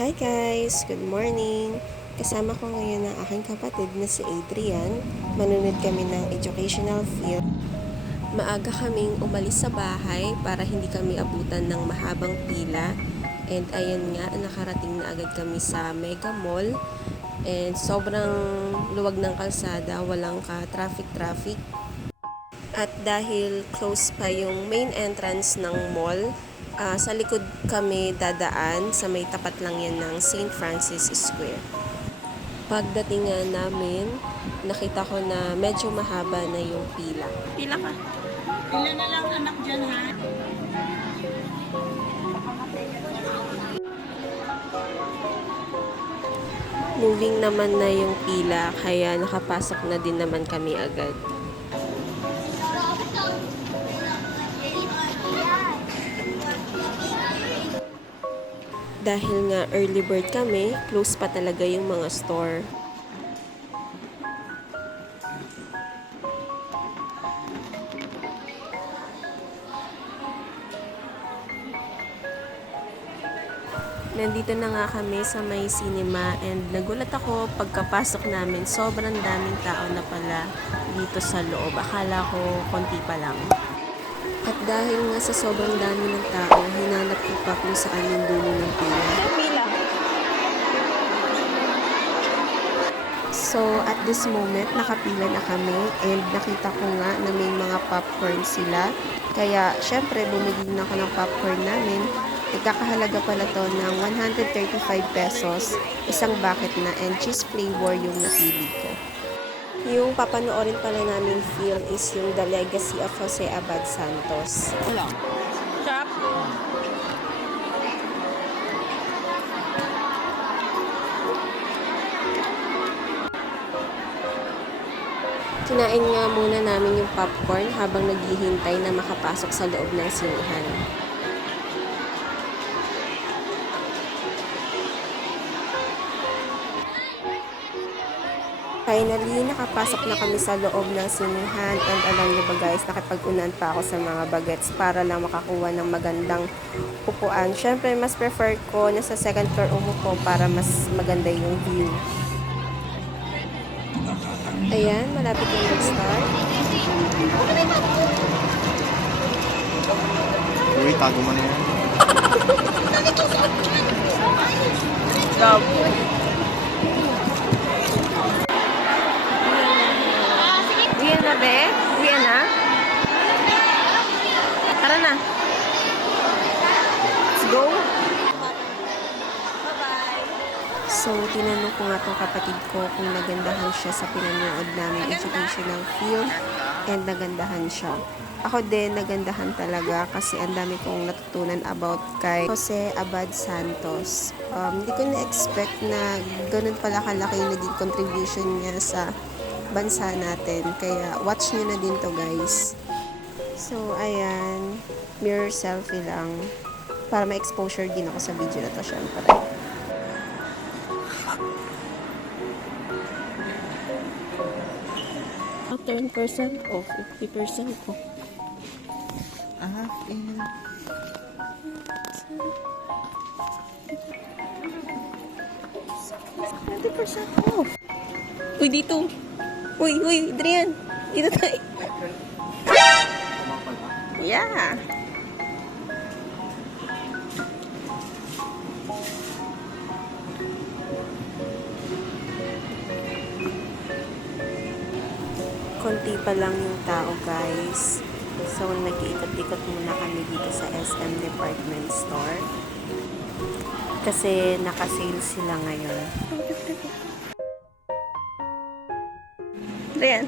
Hi guys! Good morning! Kasama ko ngayon ang aking kapatid na si Adrian. Manunod kami ng educational film. Maaga kaming umalis sa bahay para hindi kami abutan ng mahabang pila. And ayan nga, nakarating na agad kami sa Mega Mall. And sobrang luwag ng kalsada, walang ka-traffic. At dahil close pa yung main entrance ng mall, sa likod kami dadaan, sa may tapat lang yan ng St. Francis Square. Pagdating nga namin, nakita ko na medyo mahaba na yung pila. Pila ka? Pila na lang anak dyan, ha? Moving naman na yung pila, kaya nakapasok na din naman kami agad. Dahil nga early bird kami, close pa talaga yung mga store. Nandito na nga kami sa may cinema and nagulat ako pagkapasok namin, sobrang daming tao na pala dito sa loob. Akala ko konti pa lang. At dahil nga sa sobrang dami ng tao, hinanap ko pa kung saan yung dulo ng pila. So, at this moment, nakapila na kami and nakita ko nga na may mga popcorn sila. Kaya, syempre, bumili na ako ng popcorn namin. Nagkakahalaga pala to ng 135 pesos, isang bucket na, and cheese flavor yung napili ko. Yung papanoorin pala namin film is yung The Legacy of Jose Abad Santos. Wala. Sarap. Kinain nga muna namin yung popcorn habang naghihintay na makapasok sa loob ng sinihan. Finally, nakapasok na kami sa loob ng sinihan and alam niyo ba guys, nakipag-unan pa ako sa mga bagets para lang makakuha ng magandang upuan. Syempre, mas prefer ko na sa second floor umupo para mas maganda yung view. Ayan, malapit na mag-start. Uy, tago mo na yan. Stop. Uwi na, be? Uwi na? Tara na. Let's go. So, tinanong ko nga itong kapatid ko kung nagandahan siya sa pinanood namin educational film and nagandahan siya. Ako din, nagandahan talaga kasi ang dami kong natutunan about kay Jose Abad Santos. Hindi ko na-expect na ganun pala kalaki yung naging contribution niya sa bansa natin. Kaya, watch nyo na din to guys. So, ayan. Mirror selfie lang. Para ma-exposure din ako sa video na to, syempre. At 10% off, 50% off. In. 20% off. Uy, dito. Uy, Adrian. Dito tayo. Yeah. Konti pa lang yung tao, guys. So, nag-iikot-ikot muna kami dito sa SM Department Store. Kasi naka-sale sila ngayon. Ayan.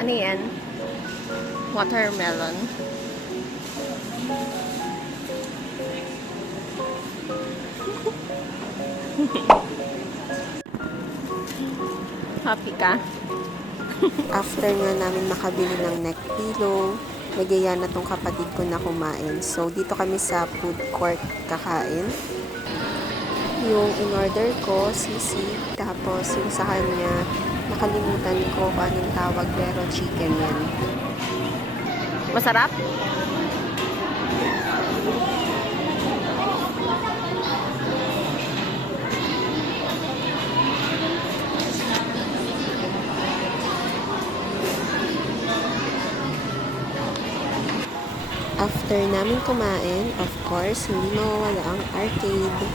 Ano yan? Watermelon. Happy ka? After nga namin makabili ng neck pillow, nagyaya na tong kapatid ko na kumain. So, dito kami sa food court kakain. Yung in-order ko, sisig. Tapos, yung sa kanya, nakalimutan ko kung anong tawag, pero chicken yan. Masarap? After namin kumain, of course, hindi mawawala ang arcade.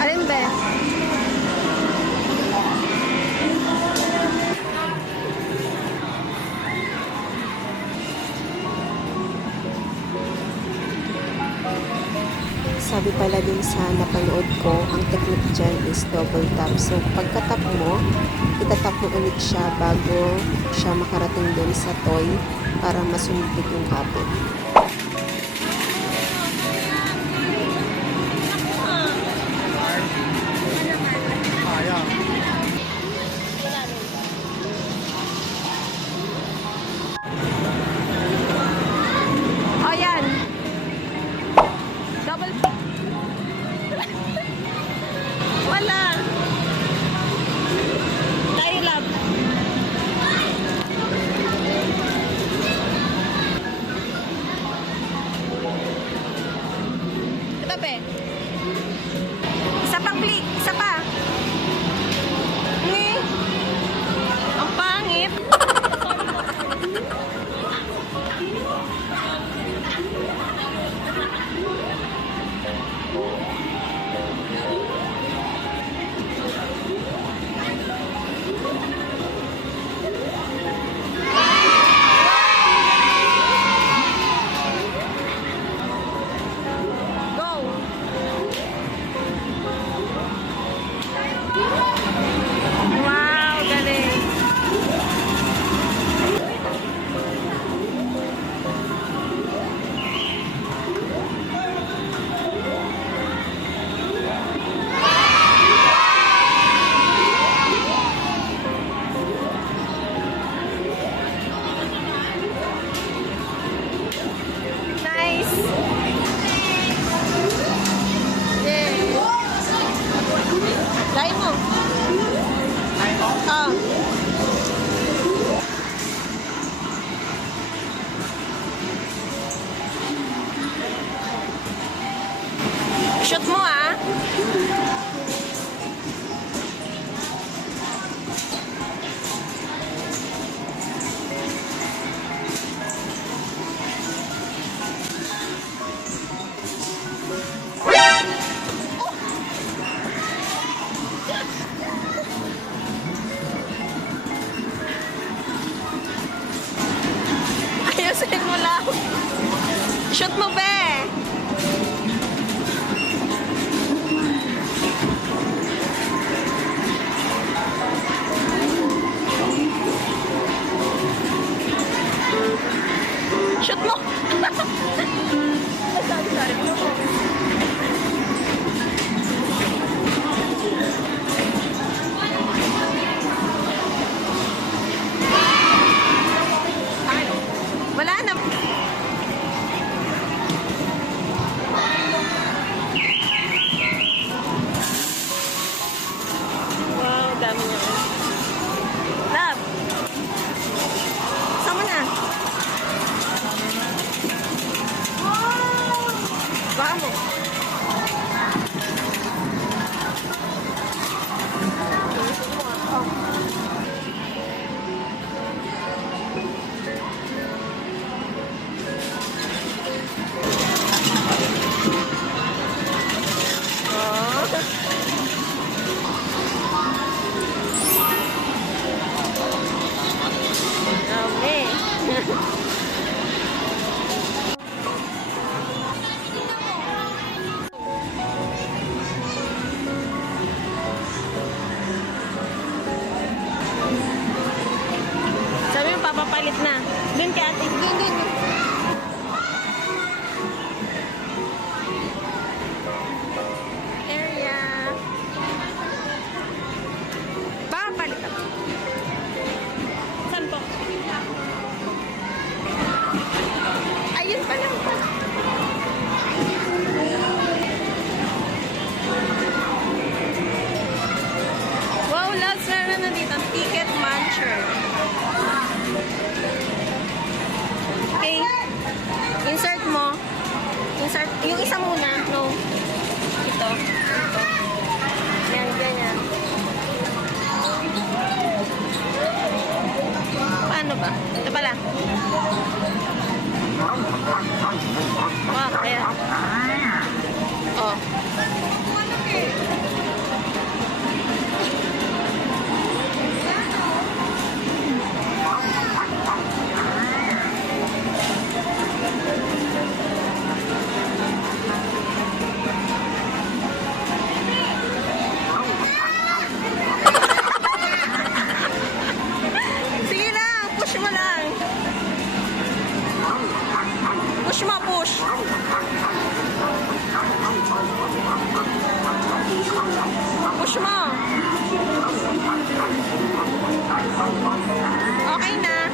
Alin ba? Sabi pala din sa napanood ko, ang technique dyan is double tap. So, pagka-tap mo, itatap mo ulit siya bago siya makarating dun sa toy para masumipit yung kapit. Oh, yan! Double tap! Wala! Tayo lab! Ito, pe. Isa pang click. Isa pa. Ni. Ang pangit. Go. Wow, galing. Nice. Yeah. Lain mo. Ah. Shoot mo ah. Ayusin mo lang. Shoot mo be. Shoot mo. Sorry. Wala na. Wow, dami niya. Love. Sama na. Vamos. Sabi mo, papapalit na. Doon ka ate. Doon. Area. Papapalit ako. Saan po? Ayun pa lang pa. Wow, loves meron na dito. Ticket muncher. push. Push mo. Okay na.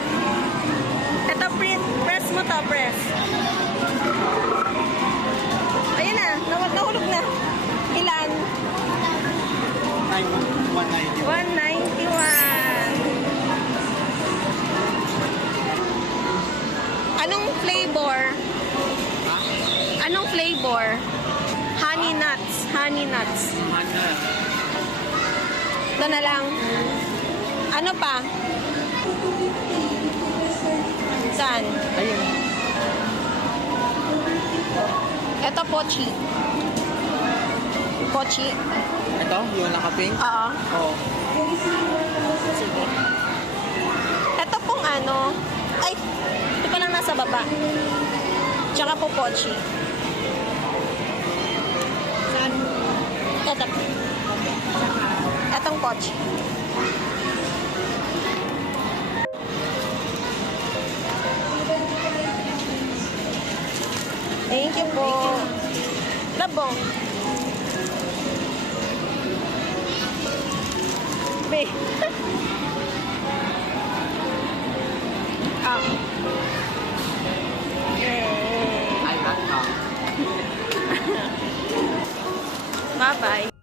Ito, press mo to, press. Ayun na, nahulog na. Ilan? 190. 191. Anong flavor? Anong flavor? Honey nuts. Honey nuts. Ito na lang. Ano pa? Saan? Ayun. Ito, pochi. Pochi. Ito, yung nakapink? Oo. Oo. Sige. Ito pong ano. Ay, ito pa lang nasa baba. Tsaka po pochi. Saan? Ito. Itong pochi. Thank you po. Labong. Be. Ah. Yay. Ay, hot dog. Bye-bye.